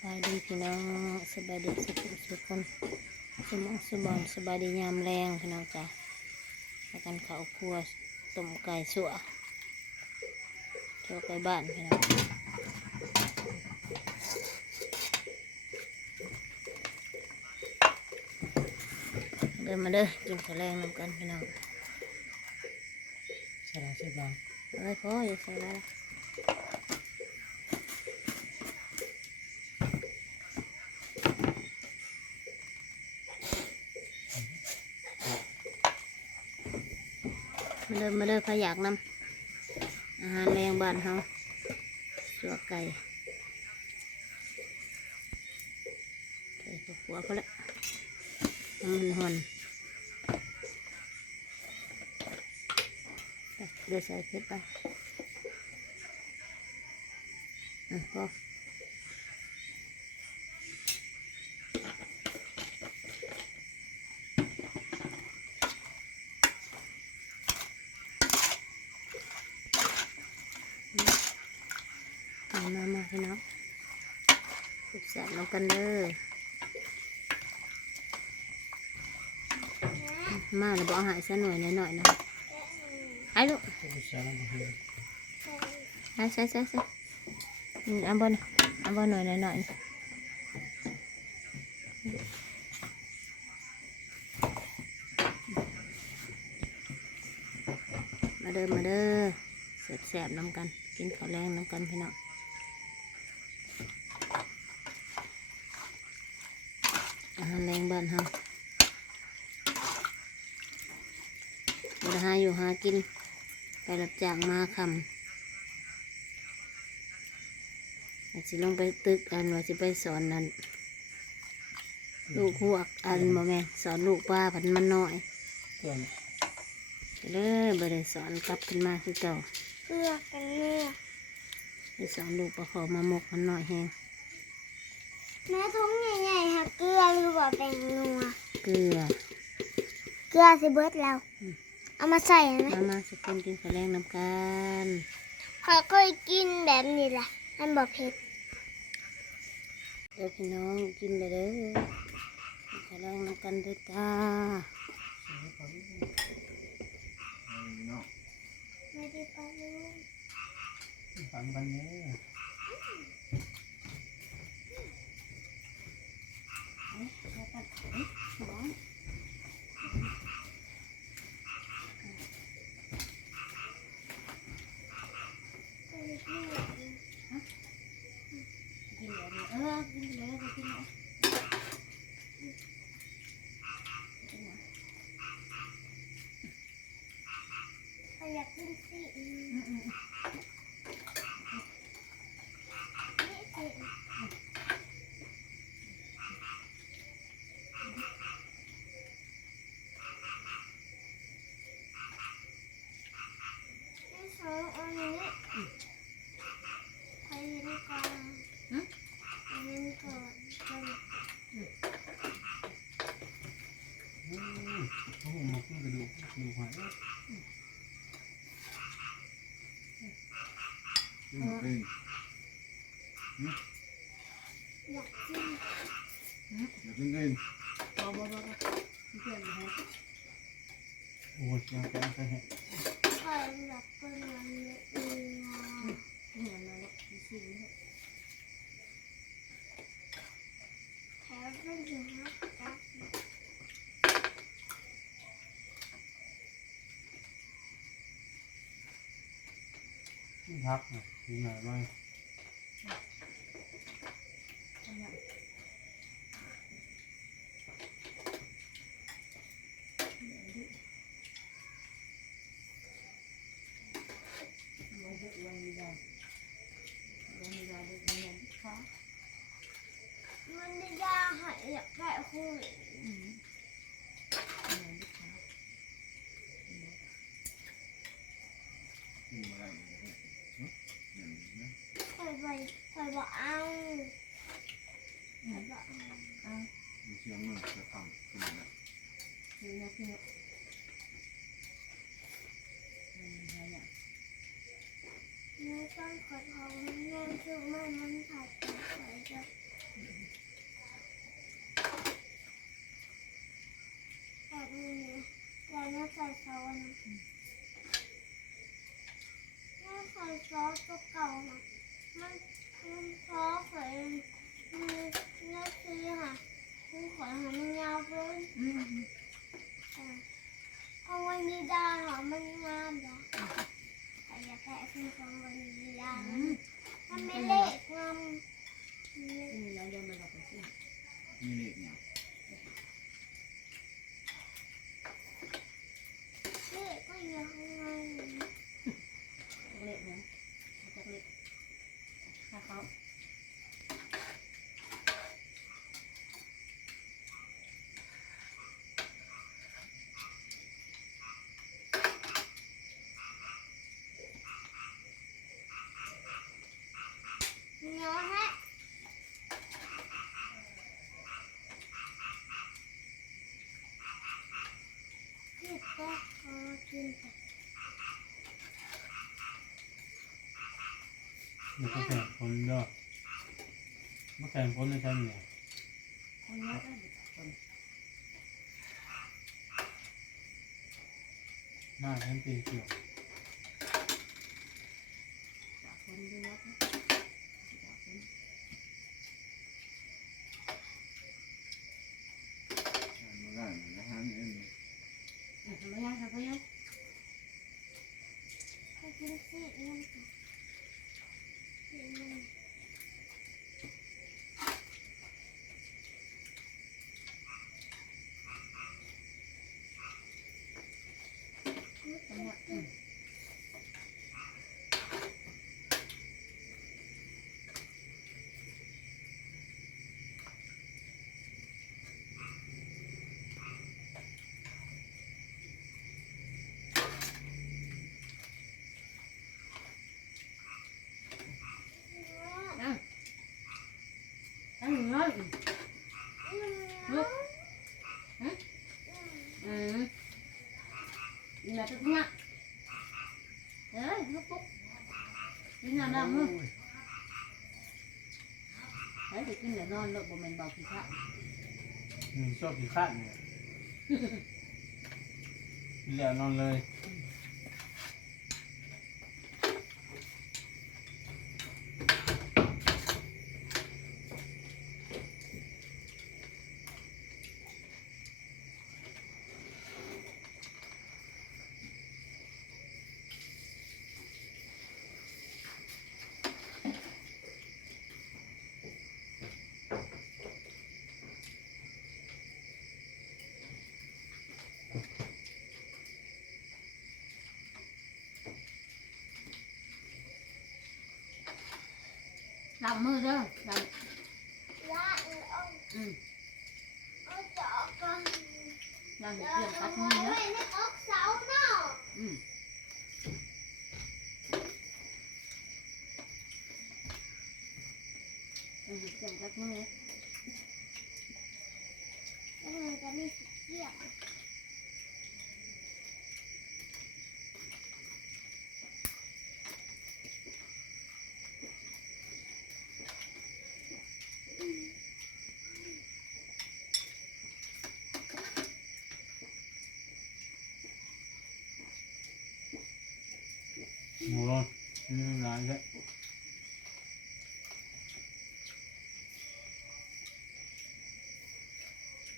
บายดีพี่น้องสบายดีสุขคนสมองสบอนสบายดียามแรงพี่น้องจ้ะแล้วกันข้าวคั่วต้มไก่สัวไก่บ้านพี่น้องเดินมาเด้อกินข้าวแรงนำกันพี่น้องใช่แล้วใช่บ้างอะไรพออย่าใส่ละมาเด้อพะอยากนำอาหารแรงบ้านเฮาสัวไก่ใส่ข้าวคั่วเขาละมันหอนเดี๋ยวใส่เพชรไปพอมาให้น้องแสบน้องกันเด้อมาแล้วบอกอาหารซะหน่อยหน่อยนะไอ้ลูกใส่อันบนหน่อยหน่อยมาเด้อแสบน้ำกันกินข้าวแรงน้ำกันพี่น้องอาหารแรงบ้านเฮาบ่ได้หาอยู่หากินไปรับจ้างมาคำอาจจะลงไปตึกอันว่าจะไปสอนนั่นลูกหวกอันบ่แม่นสอนลูกป้าผันมันน้อยเลยบ่ได้สอนกลับขึ้นมาคือเก่าเพื่อกันเนื้อไปสอนลูกประคอมาหมกมันน้อยแฮงแม่ท้องใหญ่ๆค่ะเกลือหรือว่าแป้งนัวเกลือสิเบิดแล้วเอามาใส่ไหมมาสักคนกินข้าวแรงน้ำกันเคยกินแบบนี้แหละมันบอกเผ็ดเดี๋ยวพี่น้องกินเลยเด้อข้าวแรงน้ำกันเด้อจ้าไม่ได้ปลาลูกฟังกันเนี่ยอยากกินสิอันนี้ใครเห็นก่อนเห็นก่อนโอ้โหมันขึ้นกระดูกหอยอยากกินอย่าเพิ่งเล่นบ่เพื่อนนะฮะโอ้ยยังแกใช่ไหมใครอยากกินมันเนี่ยเนี่ยมาแล้วมีสิ่งนี้แถวเป็นถึงนะจ๊ะพักนะมีหน่อยไหมมันได้ยาหายอยากแกะคุยคอยบอกเอาเสียงมันจะทำขึ้นมาไม่ต้องขอทองแม่คือมันถ่ายไปจะ แข่งพ้นในชั้นเนี่ย คนเยอะได้คน หน้าแทนปีเกี่ยว คนเยอะนะ มาได้นะฮะนี่ ทำไมยังทำไมยัง ให้กินสิมันกินมัน ตั้งน้อยลูกนี่แหละตัวเนี้ยเอ้ยลูกปุ๊บกินอะไรมึงเฮ้ยจะกินเดี๋ยวนอนลูกบ่แม่นเบาขี้ข้า ชอบขี้ข้านเนี่ยกินแล้วนอนเลย ล้างมือเด้อล้าง ยาเอาจอกก่อน ล้าง ยา เกี่ยว เอา กัดมื ไว้ อเด้อ ในอกเสาเนาะ เกี่ยวกัดมือ แล้วมันจะมีสีเขียว หมูร้อนนี่ร้านแค่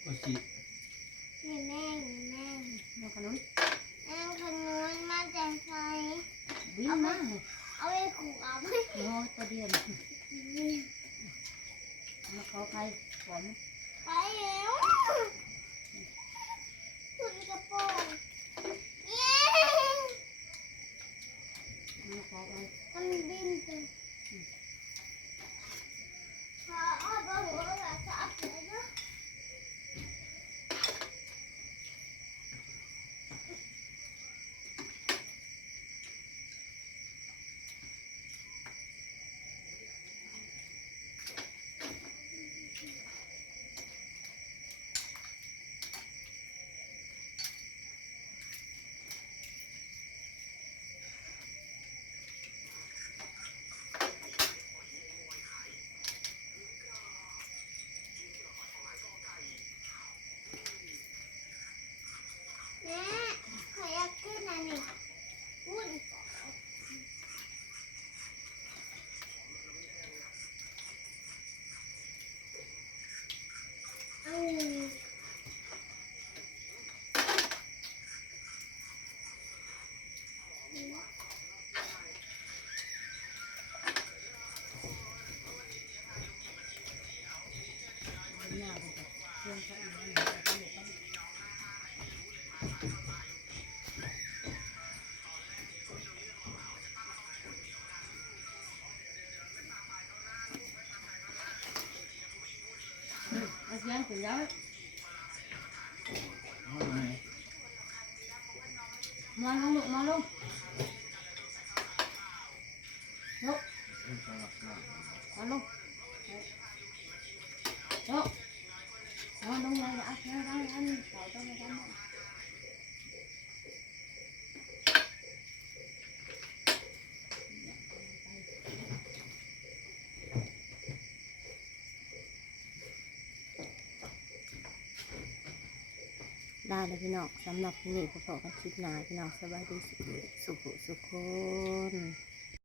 โอชิ นี่แม่ง แล้วขนม แม่งขนุนมาจากไส วิ่งมา เอาไปขู่เอาไป โอ้ตัวเดียวมาขอใครฝน ไปแล้วคุณกระโปรงเย้ มาขอใคร มันบินไปพอเอาไปหัวแบบจะเอาไปเนาะ แม่ขออยากขึ้นอันนี้วุ่นเอาหนึ่ง หน้าไปก่อนเรื่องเขาอีกแล้วเอาเสียงถึงแล้ว ว่าไง มาลงลูกมาลงลูก สำหรับงาน มาลงลูกมาลงเลยนะเอาเสียงได้อันต่อต้องไปทำ ได้เลยพี่น้องสำหรับที่นี่พบกันคลิปหน้าพี่น้องสบายดีสุขสุขคน